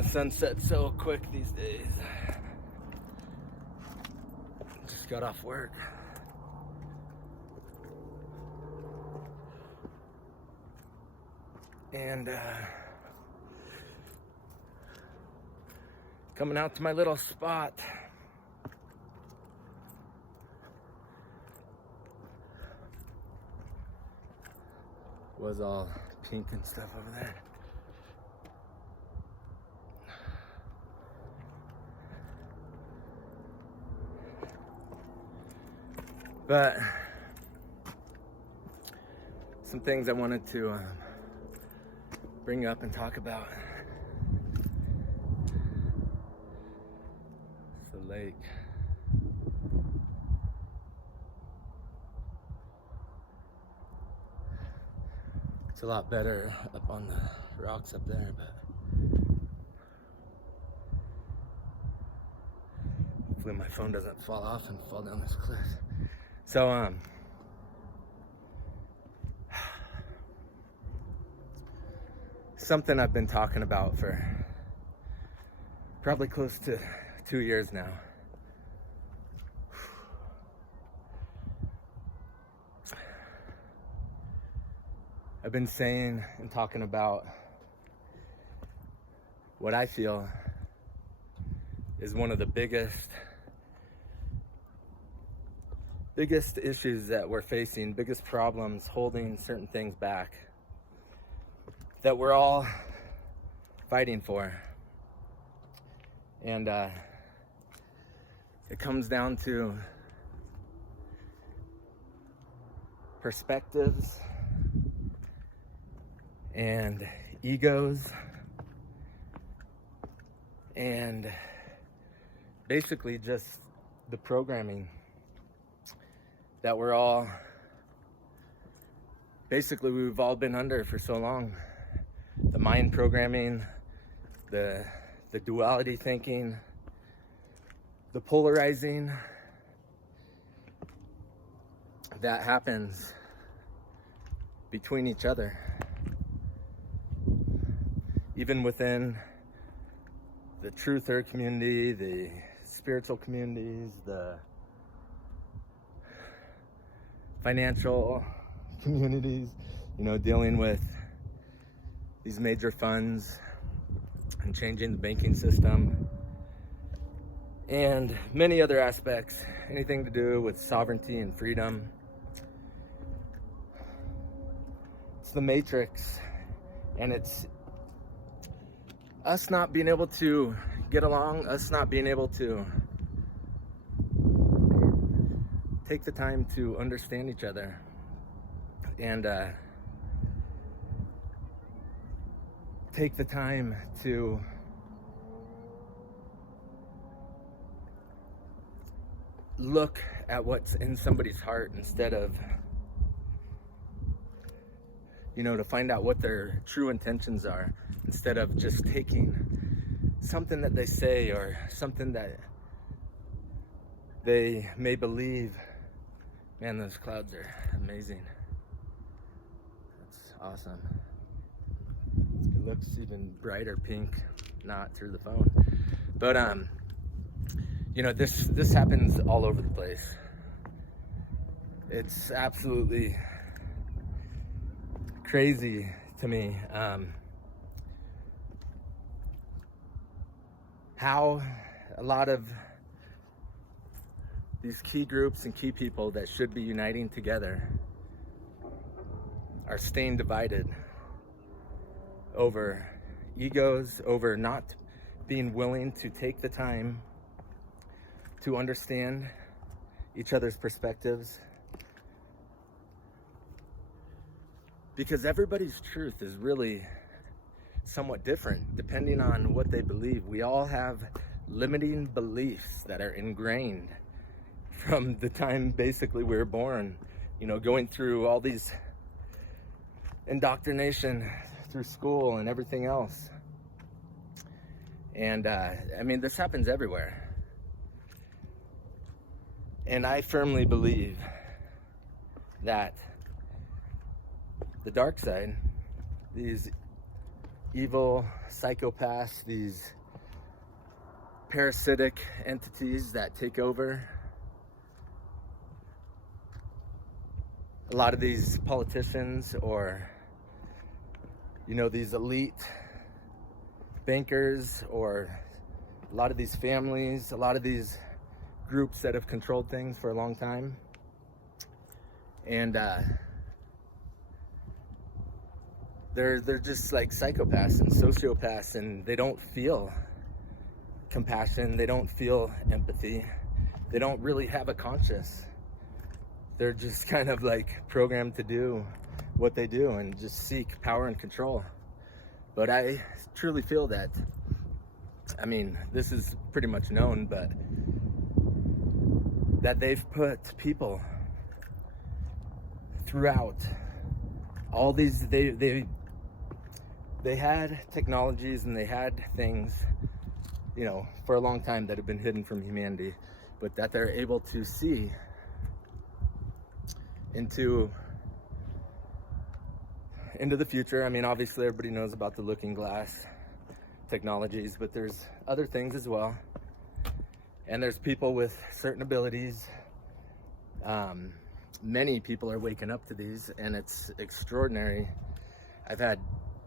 the sun sets so quick these days. Just got off work. And coming out to my little spot. Was all pink and stuff over there. But some things I wanted to bring up and talk about. It's the lake. It's a lot better up on the rocks up there, but hopefully my phone doesn't fall off and fall down this cliff. So, something I've been talking about for probably close to 2 years now. I've been saying and talking about what I feel is one of the biggest issues that we're facing, biggest problems holding certain things back that we're all fighting for. And it comes down to perspectives and egos and basically just the programming that we've all been under for so long. The mind programming, the duality thinking, the polarizing that happens between each other. Even within the truther community, the spiritual communities, the financial communities, dealing with these major funds and changing the banking system and many other aspects, anything to do with sovereignty and freedom. It's the matrix, and it's us not being able to get along, us not being able to take the time to understand each other and take the time to look at what's in somebody's heart instead of, to find out what their true intentions are, instead of just taking something that they say or something that they may believe. Man, those clouds are amazing. That's awesome. It looks even brighter pink, not through the phone. But this happens all over the place. It's absolutely crazy to me how a lot of these key groups and key people that should be uniting together are staying divided over egos, over not being willing to take the time to understand each other's perspectives. Because everybody's truth is really somewhat different depending on what they believe. We all have limiting beliefs that are ingrained from the time basically we were born, going through all these indoctrination through school and everything else. And this happens everywhere. And I firmly believe that the dark side, these evil psychopaths, these parasitic entities that take over. A lot of these politicians, or these elite bankers, or a lot of these families, a lot of these groups that have controlled things for a long time. And they're just like psychopaths and sociopaths, and they don't feel compassion, they don't feel empathy, they don't really have a conscience. They're just kind of like programmed to do what they do and just seek power and control. But I truly feel that, this is pretty much known, but that they've put people throughout all these, they had technologies and they had things, for a long time that have been hidden from humanity, but that they're able to see into the future. Obviously everybody knows about the looking glass technologies, but there's other things as well. And there's people with certain abilities. Many people are waking up to these, and it's extraordinary. I've had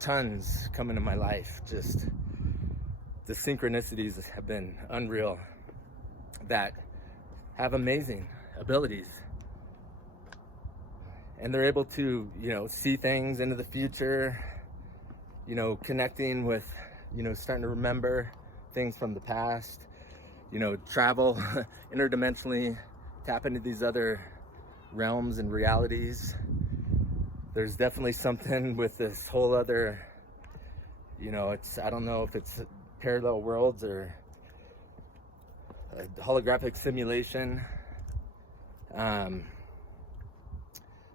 tons come into my life. Just the synchronicities have been unreal, that have amazing abilities. And they're able to, see things into the future, connecting with, starting to remember things from the past, travel interdimensionally, tap into these other realms and realities. There's definitely something with this whole other, I don't know if it's parallel worlds or a holographic simulation.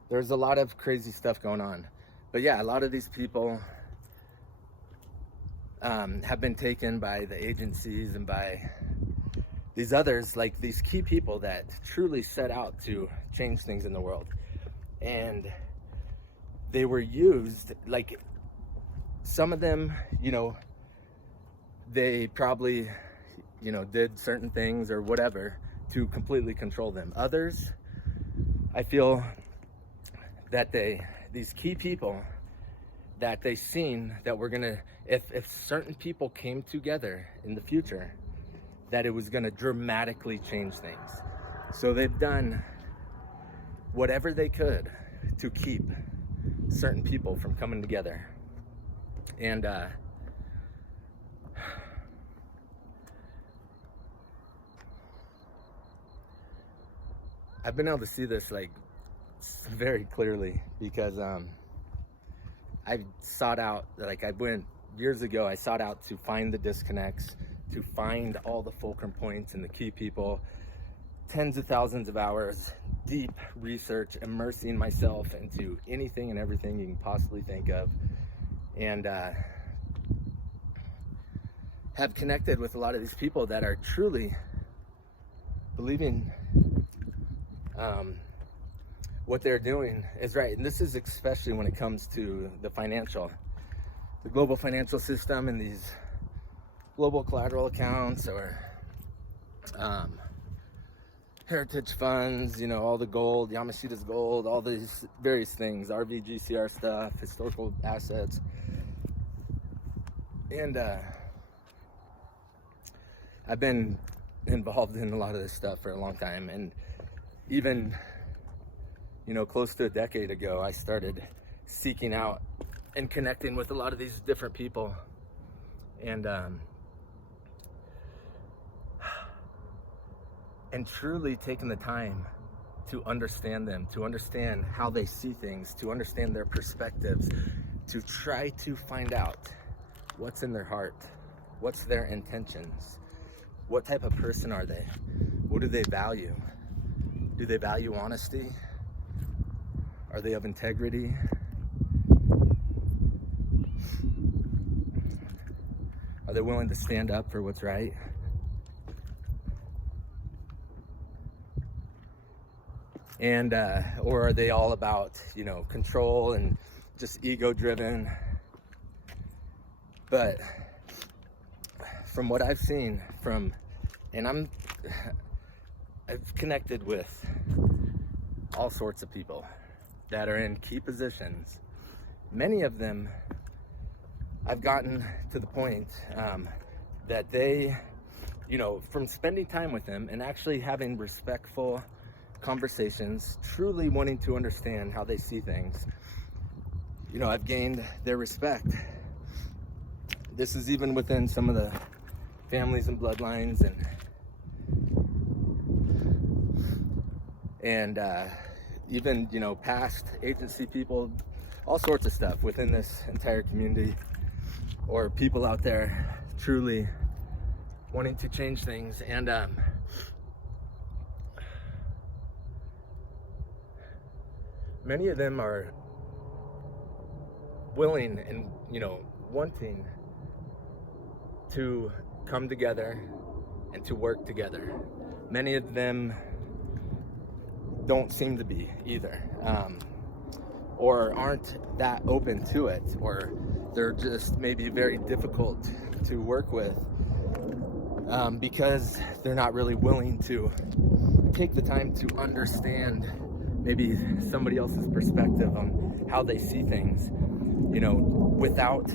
There's a lot of crazy stuff going on. But yeah, a lot of these people have been taken by the agencies and by these others, like these key people that truly set out to change things in the world. And they were used, like some of them, they probably, did certain things or whatever to completely control them. Others, I feel that these key people, that they seen that we're gonna, if certain people came together in the future, that it was gonna dramatically change things. So they've done whatever they could to keep certain people from coming together. And I've been able to see this like very clearly, because I sought out, like I went years ago, I sought out to find the disconnects, to find all the fulcrum points and the key people, tens of thousands of hours, deep research, immersing myself into anything and everything you can possibly think of, and have connected with a lot of these people that are truly believing what they're doing is right. And this is especially when it comes to the global financial system, and these global collateral accounts, or heritage funds, all the gold, Yamashita's gold, all these various things, RVGCR stuff, historical assets. And I've been involved in a lot of this stuff for a long time, and even close to a decade ago, I started seeking out and connecting with a lot of these different people, and truly taking the time to understand them, to understand how they see things, to understand their perspectives, to try to find out what's in their heart, what's their intentions, what type of person are they, what do they value? Do they value honesty? Are they of integrity? Are they willing to stand up for what's right? And or are they all about, control and just ego driven? But from what I've seen and I've connected with all sorts of people that are in key positions. Many of them, I've gotten to the point that they, from spending time with them and actually having respectful conversations, truly wanting to understand how they see things, I've gained their respect. This is even within some of the families and bloodlines and even, past agency people, all sorts of stuff within this entire community, or people out there truly wanting to change things. And many of them are willing and, wanting to come together and to work together. Many of them don't seem to be either, or aren't that open to it, or they're just maybe very difficult to work with because they're not really willing to take the time to understand maybe somebody else's perspective on how they see things, without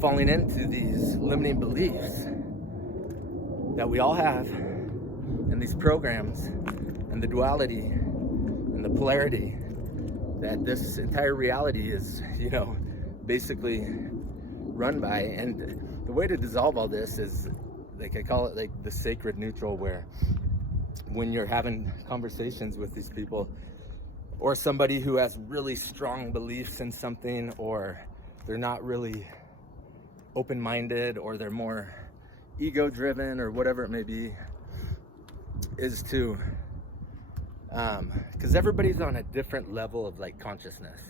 falling into these limiting beliefs that we all have, and these programs and the duality and the polarity that this entire reality is, basically run by. And the way to dissolve all this is, like, I call it like the sacred neutral, where when you're having conversations with these people, or somebody who has really strong beliefs in something, or they're not really open-minded, or they're more ego-driven, or whatever it may be, is to because everybody's on a different level of like consciousness,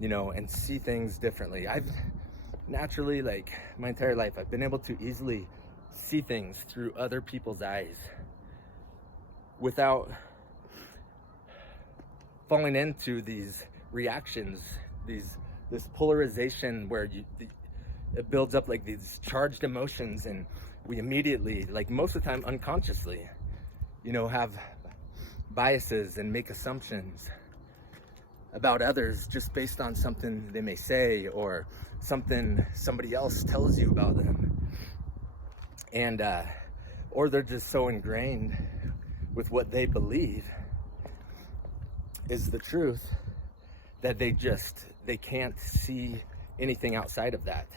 and see things differently. I've naturally, like, my entire life, I've been able to easily see things through other people's eyes without falling into these reactions, this polarization where it builds up like these charged emotions, and we immediately, like most of the time unconsciously, have biases and make assumptions about others just based on something they may say, or something somebody else tells you about them. And or they're just so ingrained with what they believe is the truth that they can't see anything outside of that.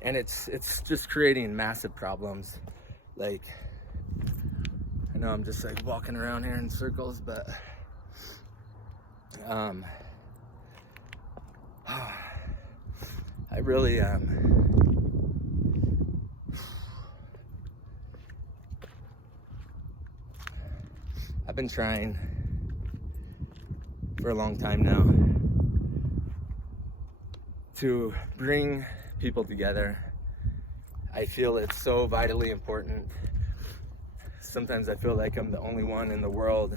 And it's just creating massive problems. Like, I know I'm just like walking around here in circles, but I really I've been trying for a long time now to bring people together. I feel it's so vitally important. Sometimes I feel like I'm the only one in the world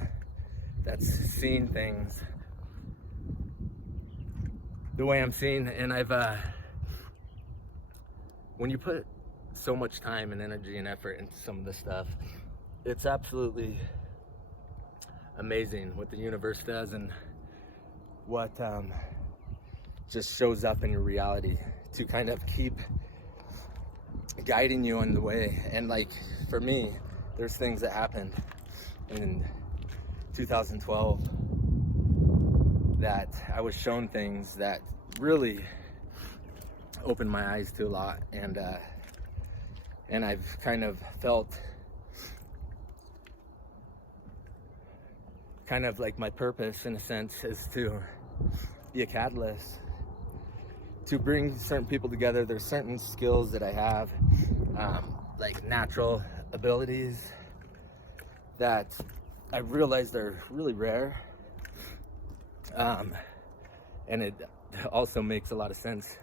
that's seen things the way I'm seeing. And when you put so much time and energy and effort into some of this stuff, it's absolutely amazing what the universe does and what just shows up in your reality to kind of keep guiding you on the way. And like, for me, there's things that happened in 2012 that I was shown things that really opened my eyes to a lot, and I've kind of felt kind of like my purpose, in a sense, is to be a catalyst to bring certain people together. There's certain skills that I have, like natural abilities, that I realized are really rare, and it also makes a lot of sense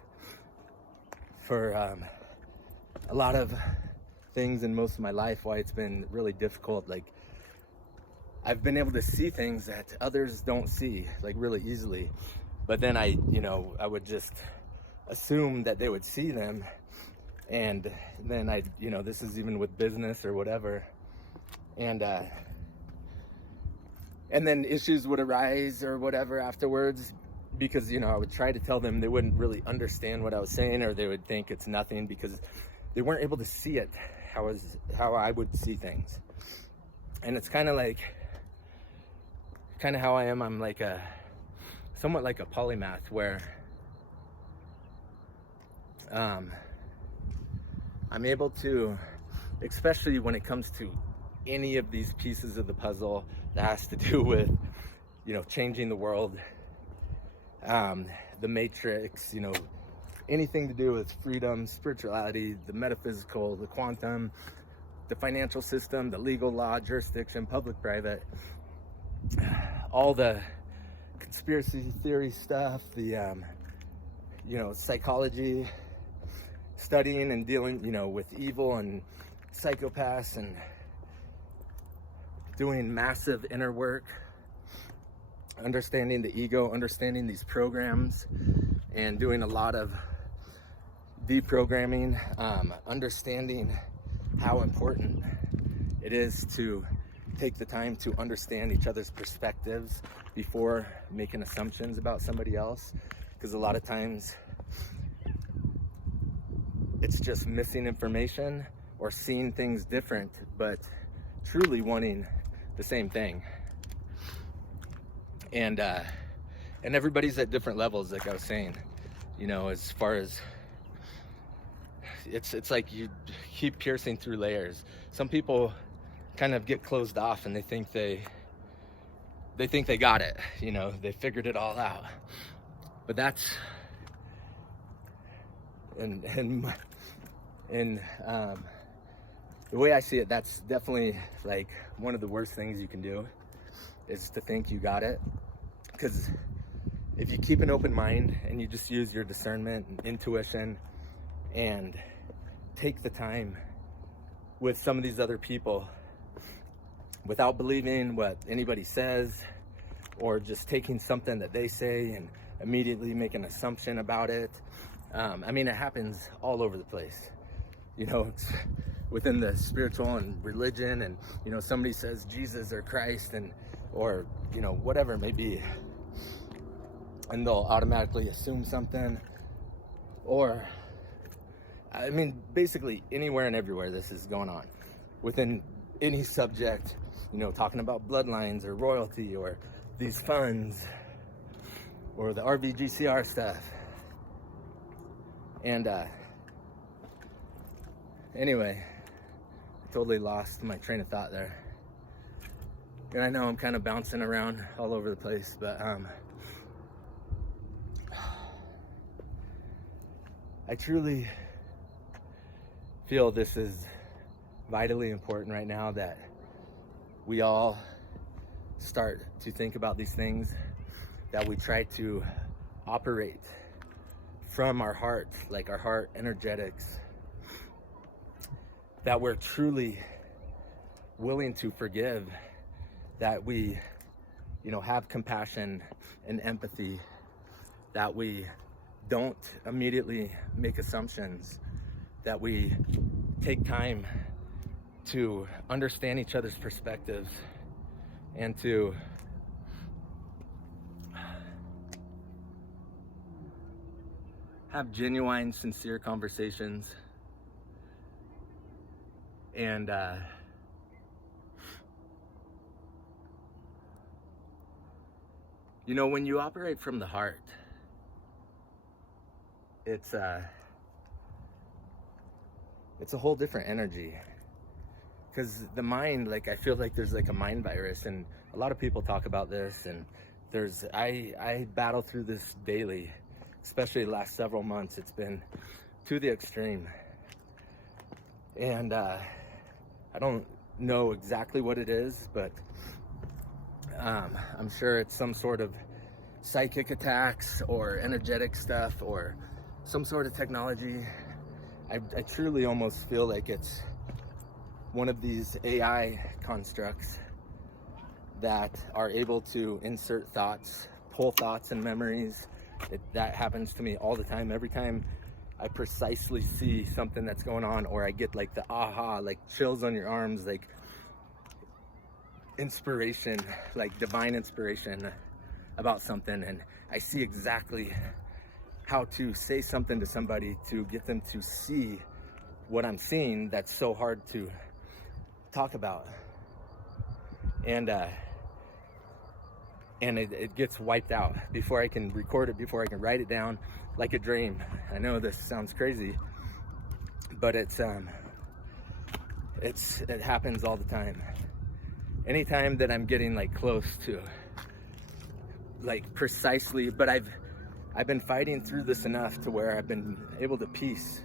for a lot of things in most of my life, why it's been really difficult. Like, I've been able to see things that others don't see, like, really easily, but then I would just assume that they would see them. And then this is even with business or whatever. And then issues would arise or whatever afterwards, because, I would try to tell them, they wouldn't really understand what I was saying, or they would think it's nothing because they weren't able to see it how I would see things. And it's kind of how I am. I'm somewhat like a polymath, where I'm able to, especially when it comes to any of these pieces of the puzzle that has to do with, changing the world, the matrix, anything to do with freedom, spirituality, the metaphysical, the quantum, the financial system, the legal, law, jurisdiction, public, private, all the conspiracy theory stuff, the psychology, studying and dealing with evil and psychopaths, and doing massive inner work, understanding the ego, understanding these programs, and doing a lot of deprogramming, understanding how important it is to take the time to understand each other's perspectives before making assumptions about somebody else, because a lot of times it's just missing information or seeing things different, but truly wanting the same thing. And everybody's at different levels, like I was saying, as far as it's like you keep piercing through layers. Some people kind of get closed off and they think they got it, they figured it all out. But that's and the way I see it, that's definitely like one of the worst things you can do, is to think you got it. Because if you keep an open mind and you just use your discernment and intuition and take the time with some of these other people without believing what anybody says, or just taking something that they say and immediately make an assumption about it. It happens all over the place. It's within the spiritual and religion, and somebody says Jesus or Christ, or whatever it may be, and they'll automatically assume something. Or basically anywhere and everywhere this is going on within any subject, talking about bloodlines or royalty or these funds or the RBGCR stuff. And anyway, I totally lost my train of thought there. And I know I'm kind of bouncing around all over the place, but I truly feel this is vitally important right now, that we all start to think about these things, that we try to operate from our heart, like our heart energetics, that we're truly willing to forgive, that we have compassion and empathy, that we don't immediately make assumptions, that we take time to understand each other's perspectives, and to have genuine, sincere conversations. And when you operate from the heart, it's a whole different energy. Because the mind, I feel like there's a mind virus, and a lot of people talk about this, and I battle through this daily, especially the last several months. It's been to the extreme. And I don't know exactly what it is, but I'm sure it's some sort of psychic attacks or energetic stuff or some sort of technology. I truly almost feel like it's one of these AI constructs that are able to insert thoughts, pull thoughts and memories That happens to me all the time. Every time I precisely see something that's going on, or I get like the aha, like chills on your arms, like inspiration, like divine inspiration about something, and I see exactly how to say something to somebody to get them to see what I'm seeing that's so hard to talk about. And it gets wiped out before I can record it, before I can write it down, like a dream. I know this sounds crazy, but it happens all the time. Anytime that I'm getting like close to like precisely, but I've been fighting through this enough to where I've been able to piece